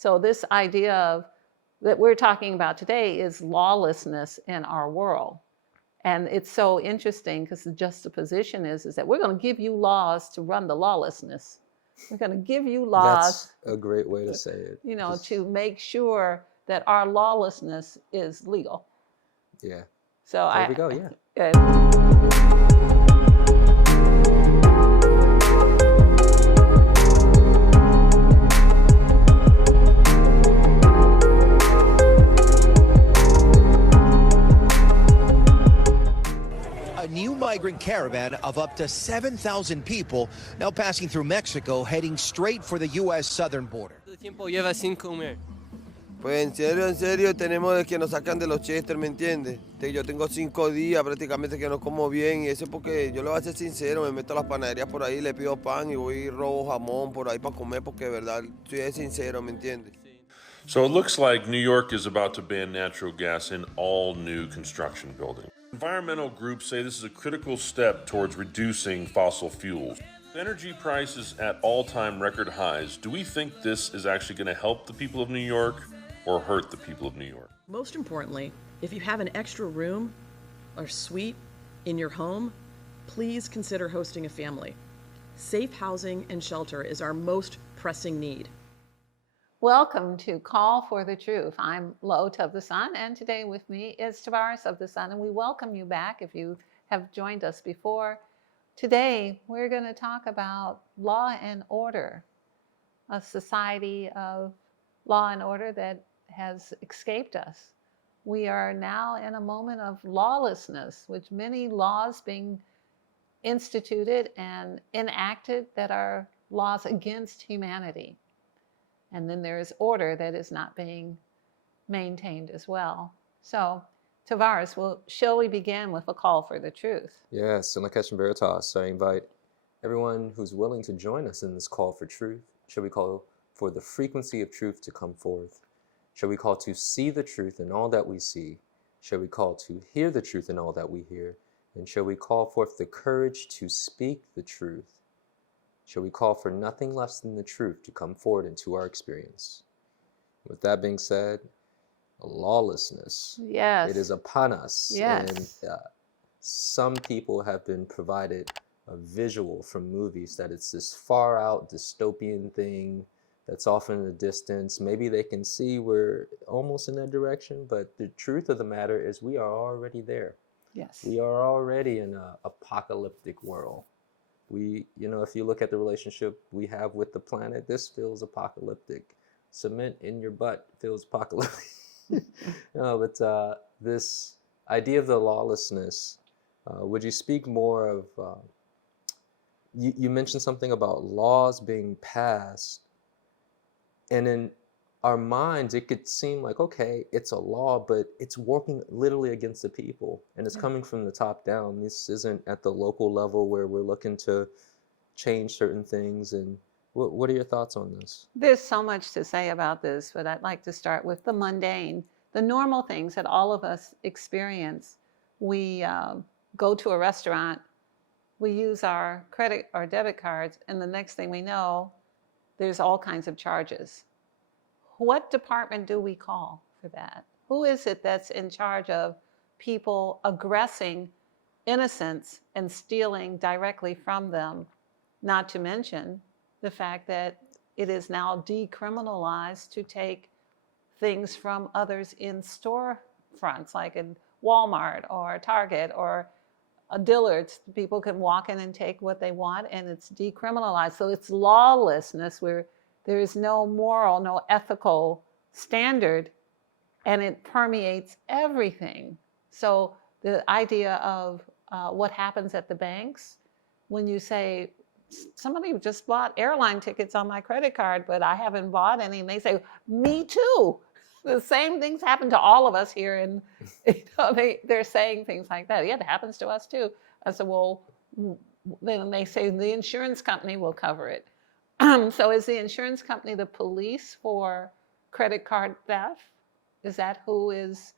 So this idea that we're talking about today is lawlessness in our world. And it's so interesting because the juxtaposition is that we're going to give you laws to run the lawlessness. We're going to give you laws. That's a great way to say it. To make sure that our lawlessness is legal. Yeah. So there we go, yeah. New migrant caravan of up to 7,000 people now passing through Mexico, heading straight for the U.S. southern border. ¿Cuánto tiempo lleva sin comer? Pues en serio, tenemos que nos sacan de los Chester, ¿me entiendes? Yo tengo 5 días prácticamente que no como bien, y eso es porque yo le voy a ser sincero, me meto a las panaderías por ahí, le pido pan y voy y robo jamón por ahí para comer, porque de verdad, soy sincero, ¿me entiendes? So it looks like New York is about to ban natural gas in all new construction buildings. Environmental groups say this is a critical step towards reducing fossil fuels. With energy prices at all-time record highs, do we think this is actually going to help the people of New York or hurt the people of New York? Most importantly, if you have an extra room or suite in your home, please consider hosting a family. Safe housing and shelter is our most pressing need. Welcome to Call for the Truth. I'm LaOta of the Sun, and today with me is Tarvars of the Sun, and we welcome you back if you have joined us before. Today, we're going to talk about law and order, a society of law and order that has escaped us. We are now in a moment of lawlessness, with many laws being instituted and enacted that are laws against humanity. And then there is order that is not being maintained as well. So, Tarvars, shall we begin with a call for the truth? Yes, in La Question Veritas, I invite everyone who's willing to join us in this call for truth. Shall we call for the frequency of truth to come forth? Shall we call to see the truth in all that we see? Shall we call to hear the truth in all that we hear? And shall we call forth the courage to speak the truth? Shall we call for nothing less than the truth to come forward into our experience? With that being said, lawlessness. Yes. It is upon us. Yes. And some people have been provided a visual from movies that it's this far out dystopian thing that's off in the distance. Maybe they can see we're almost in that direction, but the truth of the matter is we are already there. Yes. We are already in an apocalyptic world. If you look at the relationship we have with the planet, this feels apocalyptic. Cement in your butt feels apocalyptic. But this idea of the lawlessness, would you speak more of, you mentioned something about laws being passed, and in our minds, it could seem like, okay, it's a law, but it's working literally against the people, and it's coming from the top down. This isn't at the local level where we're looking to change certain things. And what are your thoughts on this? There's so much to say about this, but I'd like to start with the mundane, the normal things that all of us experience. We go to a restaurant, we use our credit or debit cards, and the next thing we know, there's all kinds of charges. What department do we call for that? Who is it that's in charge of people aggressing innocents and stealing directly from them? Not to mention the fact that it is now decriminalized to take things from others in storefronts, like in Walmart or Target or a Dillard's. People can walk in and take what they want, and it's decriminalized. So it's lawlessness where there is no moral, no ethical standard, and it permeates everything. So the idea of what happens at the banks, when you say, somebody just bought airline tickets on my credit card, but I haven't bought any, and they say, me too. The same things happen to all of us here, and they're saying things like that. Yeah, it happens to us too. I said, well, then they say the insurance company will cover it. So is the insurance company the police for credit card theft? Is that who is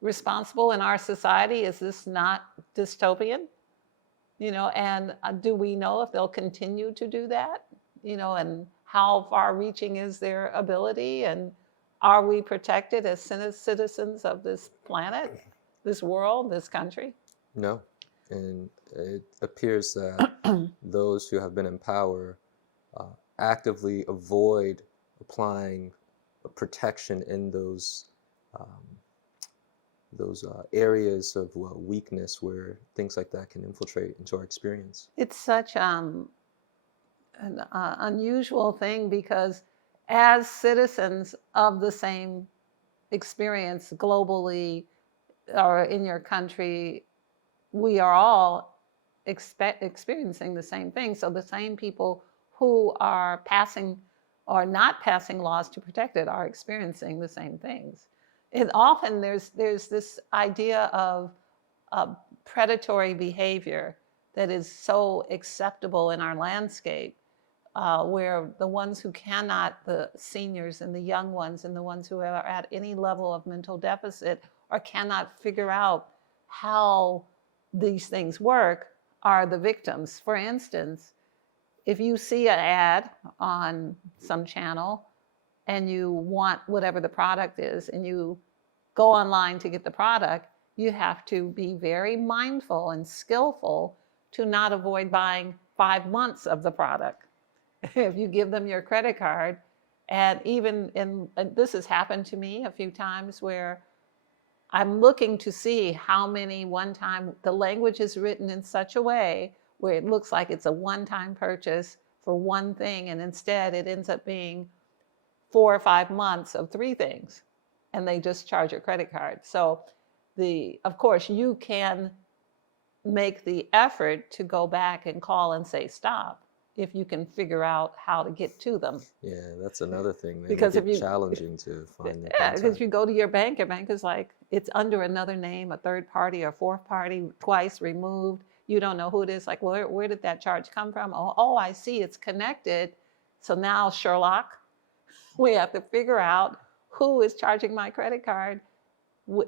responsible in our society? Is this not dystopian? And do we know if they'll continue to do that? And how far-reaching is their ability, and are we protected as citizens of this planet, this world, this country? No. And it appears that those who have been in power actively avoid applying protection in those areas of weakness where things like that can infiltrate into our experience. It's such an unusual thing, because as citizens of the same experience globally or in your country, we are all experiencing the same thing. So the same people who are passing or not passing laws to protect it are experiencing the same things. And often there's this idea of predatory behavior that is so acceptable in our landscape, where the ones who cannot, the seniors and the young ones and the ones who are at any level of mental deficit or cannot figure out how these things work, are the victims. For instance, if you see an ad on some channel and you want whatever the product is and you go online to get the product, you have to be very mindful and skillful to not avoid buying 5 months of the product. If you give them your credit card, and this has happened to me a few times, where I'm looking to see how many one-time, the language is written in such a way where it looks like it's a one-time purchase for one thing, and instead it ends up being 4 or 5 months of 3 things, and they just charge your credit card. So of course, you can make the effort to go back and call and say stop, if you can figure out how to get to them. Yeah, that's another thing. Because if it's challenging to find the because contact. you go to your bank is like, it's under another name, a third party or fourth party, twice removed. You don't know who it is. Like, where did that charge come from? Oh, I see, it's connected. So now, Sherlock, we have to figure out who is charging my credit card,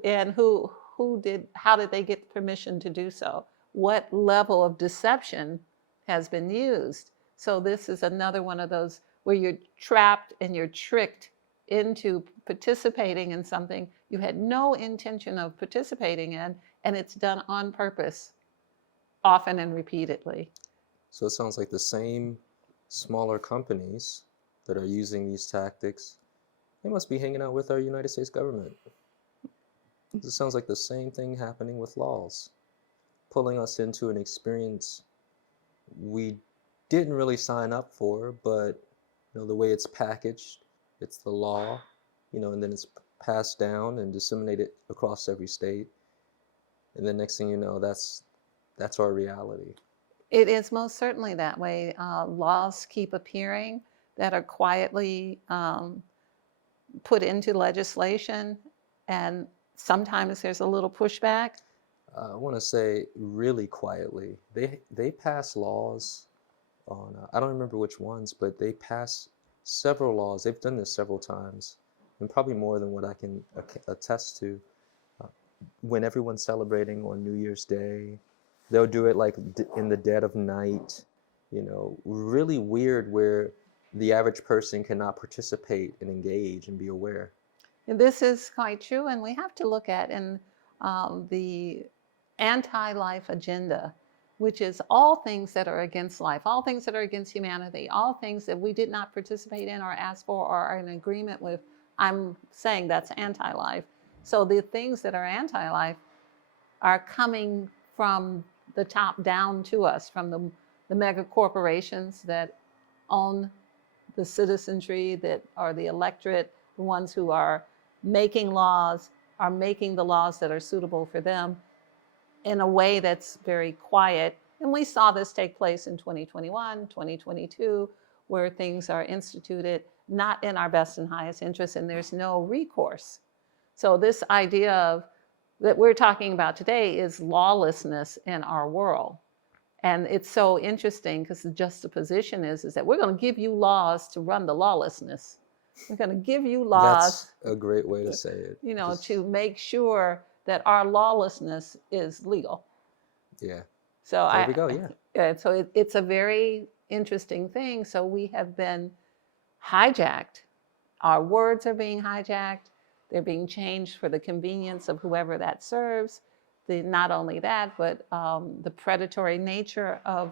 and how did they get permission to do so? What level of deception has been used? So this is another one of those where you're trapped and you're tricked into participating in something you had no intention of participating in, and it's done on purpose, often and repeatedly. So it sounds like the same smaller companies that are using these tactics, they must be hanging out with our United States government. It sounds like the same thing happening with laws, pulling us into an experience we didn't really sign up for, but the way it's packaged, it's the law, and then it's passed down and disseminated across every state. And then next thing you know, that's our reality. It is most certainly that way. Laws keep appearing that are quietly put into legislation, and sometimes there's a little pushback. I want to say really quietly. They pass laws on, I don't remember which ones, but they pass several laws. They've done this several times, and probably more than what I can attest to. When everyone's celebrating on New Year's Day, they'll do it like in the dead of night, really weird, where the average person cannot participate and engage and be aware. And this is quite true, and we have to look at the anti-life agenda, which is all things that are against life, all things that are against humanity, all things that we did not participate in or ask for or are in agreement with. I'm saying that's anti-life. So the things that are anti-life are coming from the top down to us, from the mega corporations that own the citizenry, that are the electorate, the ones who are making laws, are making the laws that are suitable for them in a way that's very quiet. And we saw this take place in 2021, 2022, where things are instituted not in our best and highest interest, and there's no recourse. So this idea that we're talking about today is lawlessness in our world. And it's so interesting, because the juxtaposition is that we're going to give you laws to run the lawlessness. We're going to give you laws. That's a great way to say it. To make sure that our lawlessness is legal. Yeah. So there we go. Yeah. So it's a very interesting thing. So we have been hijacked. Our words are being hijacked. They're being changed for the convenience of whoever that serves. Not only that, but the predatory nature of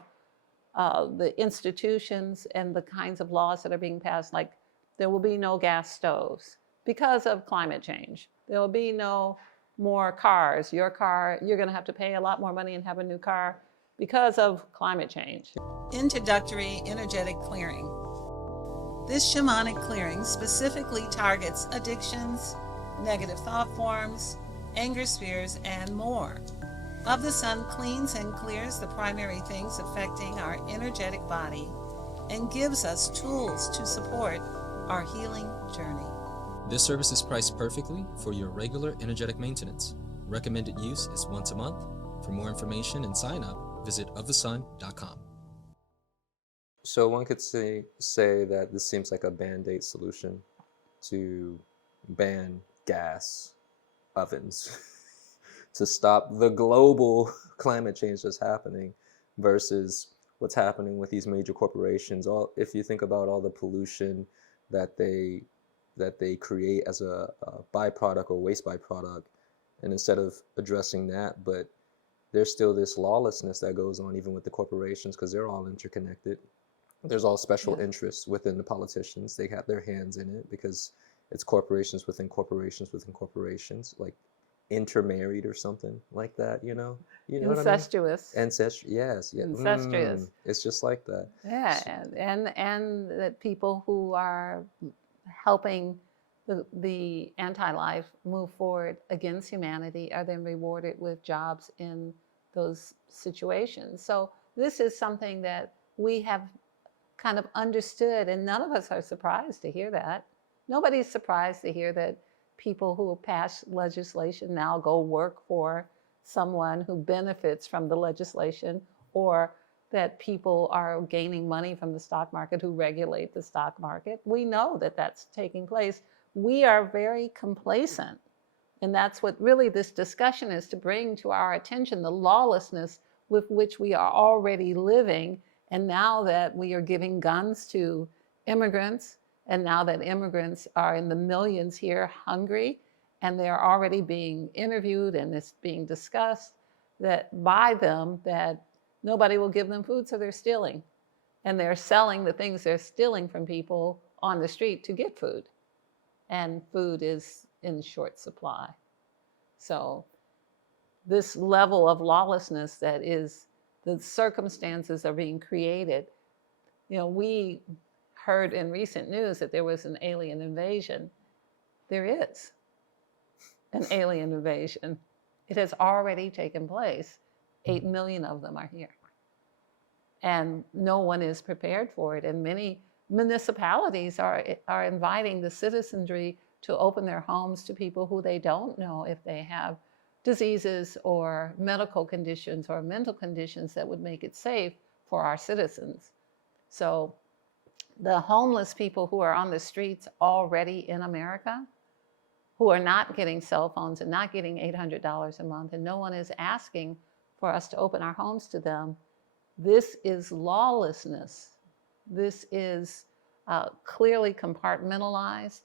the institutions and the kinds of laws that are being passed, like there will be no gas stoves because of climate change. There will be no more cars. Your car, you're going to have to pay a lot more money and have a new car because of climate change. Introductory energetic clearing. This shamanic clearing specifically targets addictions, negative thought forms, anger spheres, and more. Of the Sun cleans and clears the primary things affecting our energetic body and gives us tools to support our healing journey. This service is priced perfectly for your regular energetic maintenance. Recommended use is once a month. For more information and sign up, visit ofthesun.com. So one could say that this seems like a band-aid solution to ban gas ovens to stop the global climate change that's happening versus what's happening with these major corporations. If you think about all the pollution that they create as a byproduct or waste byproduct, and instead of addressing that, but there's still this lawlessness that goes on even with the corporations because they're all interconnected. There's all special interests within the politicians. They have their hands in it because it's corporations within corporations within corporations, like intermarried or something like that, you know? You know Incestuous. what I mean? Yes. Yeah. Incestuous. It's just like that. Yeah, and that people who are helping the anti-life move forward against humanity are then rewarded with jobs in those situations. So this is something that we have kind of understood, and none of us are surprised to hear that. Nobody's surprised to hear that people who pass legislation now go work for someone who benefits from the legislation, or that people are gaining money from the stock market who regulate the stock market. We know that that's taking place. We are very complacent. And that's what really this discussion is, to bring to our attention the lawlessness with which we are already living. And now that we are giving guns to immigrants, and now that immigrants are in the millions here hungry, and they're already being interviewed and it's being discussed that by them that nobody will give them food, so they're stealing. And they're selling the things they're stealing from people on the street to get food. And food is in short supply. So this level of lawlessness that is, the circumstances are being created. You know, we heard in recent news that there was an alien invasion. There is an alien invasion. It has already taken place. 8 million of them are here. And no one is prepared for it. And many municipalities are inviting the citizenry to open their homes to people who they don't know if they have diseases or medical conditions or mental conditions that would make it safe for our citizens. So the homeless people who are on the streets already in America, who are not getting cell phones and not getting $800 a month, and no one is asking for us to open our homes to them, this is lawlessness. This is clearly compartmentalized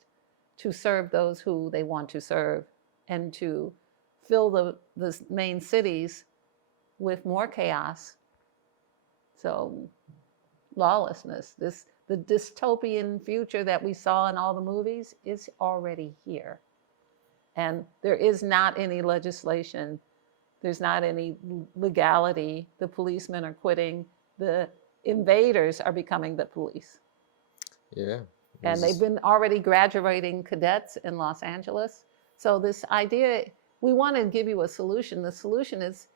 to serve those who they want to serve and to fill the main cities with more chaos. So lawlessness, the dystopian future that we saw in all the movies is already here. And there is not any legislation. There's not any legality. The policemen are quitting. The invaders are becoming the police. Yeah. And they've been already graduating cadets in Los Angeles. So this idea, we want to give you a solution. The solution is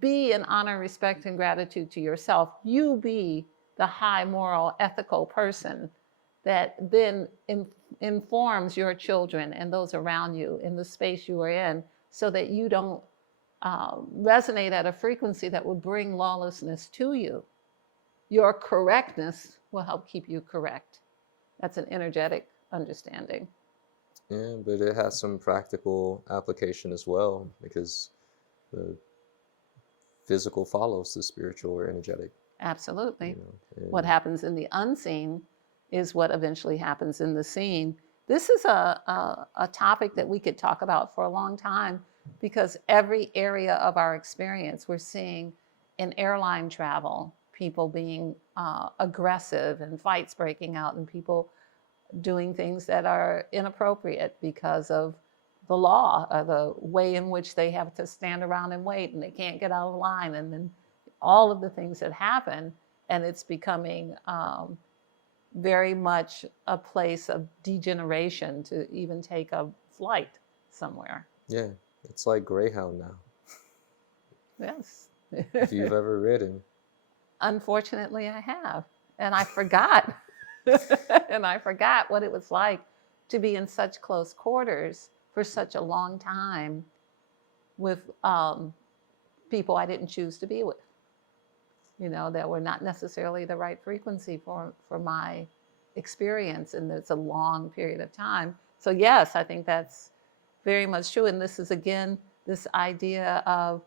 be an honor, respect, and gratitude to yourself. You be the high moral, ethical person that then informs your children and those around you in the space you are in, so that you don't resonate at a frequency that will bring lawlessness to you. Your correctness will help keep you correct. That's an energetic understanding. Yeah, but it has some practical application as well, because the physical follows the spiritual or energetic. Absolutely. You know, What happens in the unseen is what eventually happens in the scene. This is a topic that we could talk about for a long time, because every area of our experience, we're seeing in airline travel, people being aggressive and fights breaking out and people doing things that are inappropriate because of the law or the way in which they have to stand around and wait and they can't get out of line, and then all of the things that happen. And it's becoming very much a place of degeneration to even take a flight somewhere. Yeah, it's like Greyhound now. Yes. If you've ever ridden. Unfortunately, I have. And I forgot. And I forgot what it was like to be in such close quarters for such a long time with people I didn't choose to be with, you know, that were not necessarily the right frequency for my experience. And it's a long period of time. So yes, I think that's very much true. And this is, again, this idea of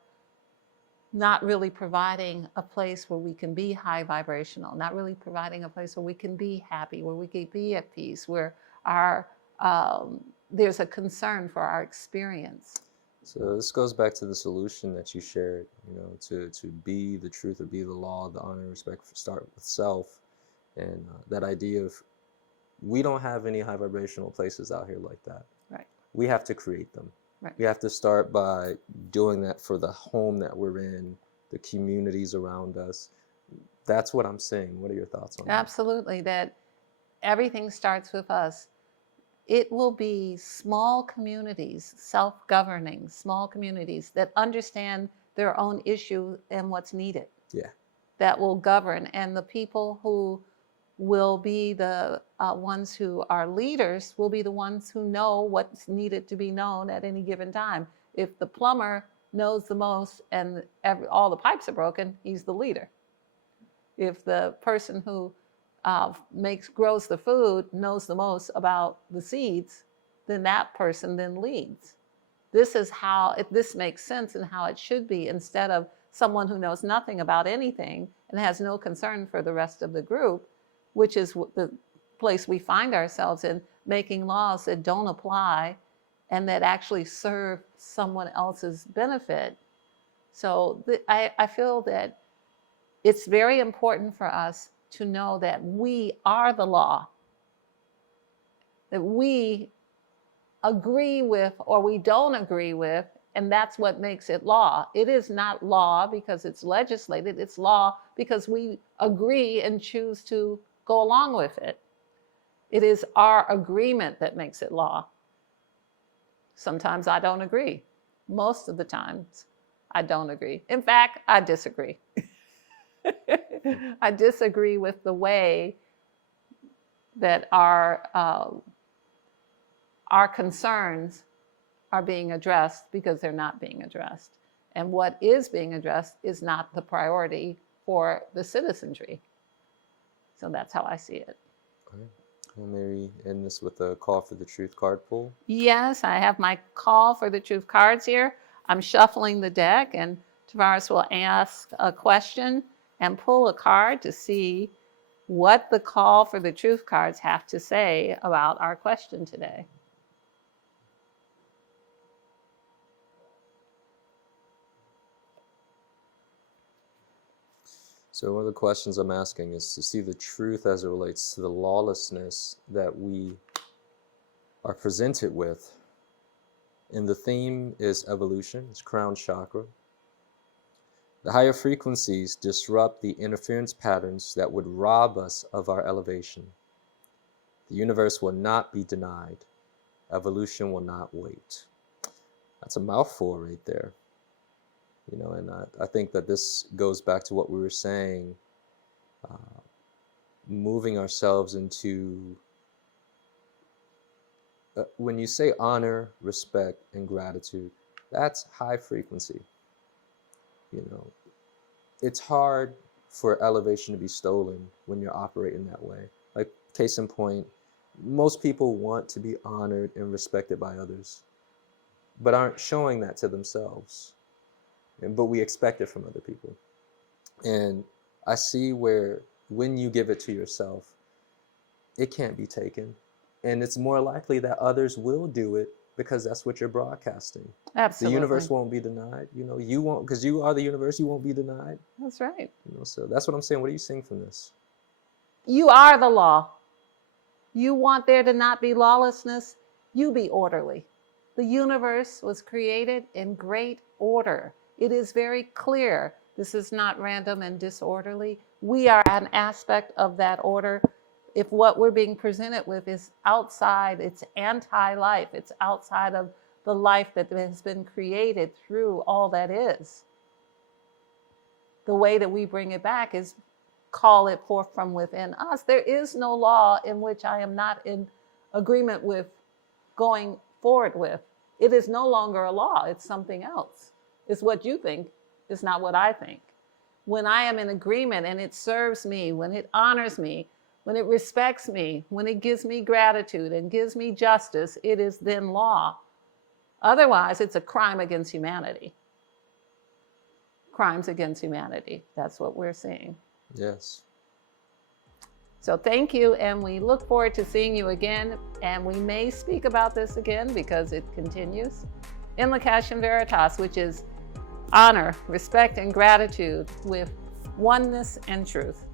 not really providing a place where we can be high vibrational, not really providing a place where we can be happy, where we can be at peace, where our there's a concern for our experience. So this goes back to the solution that you shared, you know, to be the truth or be the law, the honor and respect, start with self. And that idea of, we don't have any high vibrational places out here like that. Right. We have to create them. Right. We have to start by doing that for the home that we're in, the communities around us. That's what I'm saying. What are your thoughts on that? Absolutely, that everything starts with us. It will be small communities, self-governing, small communities that understand their own issue and what's needed. Yeah. That will govern. And the people who will be the ones who are leaders will be the ones who know what's needed to be known at any given time. If the plumber knows the most and all the pipes are broken, he's the leader. If the person who grows the food knows the most about the seeds, then that person then leads. This is how this makes sense and how it should be, instead of someone who knows nothing about anything and has no concern for the rest of the group, which is the place we find ourselves in, making laws that don't apply and that actually serve someone else's benefit. So I feel that it's very important for us to know that we are the law, that we agree with or we don't agree with, and that's what makes it law. It is not law because it's legislated. It's law because we agree and choose to go along with it. It is our agreement that makes it law. Sometimes I don't agree. Most of the times I don't agree. In fact, I disagree. I disagree with the way that our concerns are being addressed, because they're not being addressed. And what is being addressed is not the priority for the citizenry. So that's how I see it. Okay. Well, maybe end this with a call for the truth card pull. Yes, I have my call for the truth cards here. I'm shuffling the deck, and Tarvars will ask a question and pull a card to see what the call for the truth cards have to say about our question today. So one of the questions I'm asking is to see the truth as it relates to the lawlessness that we are presented with. And the theme is evolution, it's crown chakra. The higher frequencies disrupt the interference patterns that would rob us of our elevation. The universe will not be denied. Evolution will not wait. That's a mouthful right there. You know, and I think that this goes back to what we were saying, moving ourselves into, when you say honor, respect, and gratitude, that's high frequency. You know, it's hard for elevation to be stolen when you're operating that way. Like, case in point, most people want to be honored and respected by others, but aren't showing that to themselves. But we expect it from other people. And I see where, when you give it to yourself, it can't be taken. And it's more likely that others will do it because that's what you're broadcasting. Absolutely. The universe won't be denied. You won't, because you are the universe, you won't be denied. That's right. So that's what I'm saying. What are you seeing from this? You are the law. You want there to not be lawlessness? You be orderly. The universe was created in great order. It is very clear. This is not random and disorderly. We are an aspect of that order. If what we're being presented with is outside, it's anti-life, it's outside of the life that has been created through all that is. The way that we bring it back is call it forth from within us. There is no law in which I am not in agreement with going forward with. It is no longer a law, it's something else. It's what you think, it's not what I think. When I am in agreement and it serves me, when it honors me, when it respects me, when it gives me gratitude and gives me justice, it is then law. Otherwise, it's a crime against humanity. Crimes against humanity, that's what we're seeing. Yes. So thank you, and we look forward to seeing you again, and we may speak about this again because it continues in Location Veritas, which is honor, respect, and gratitude with oneness and truth.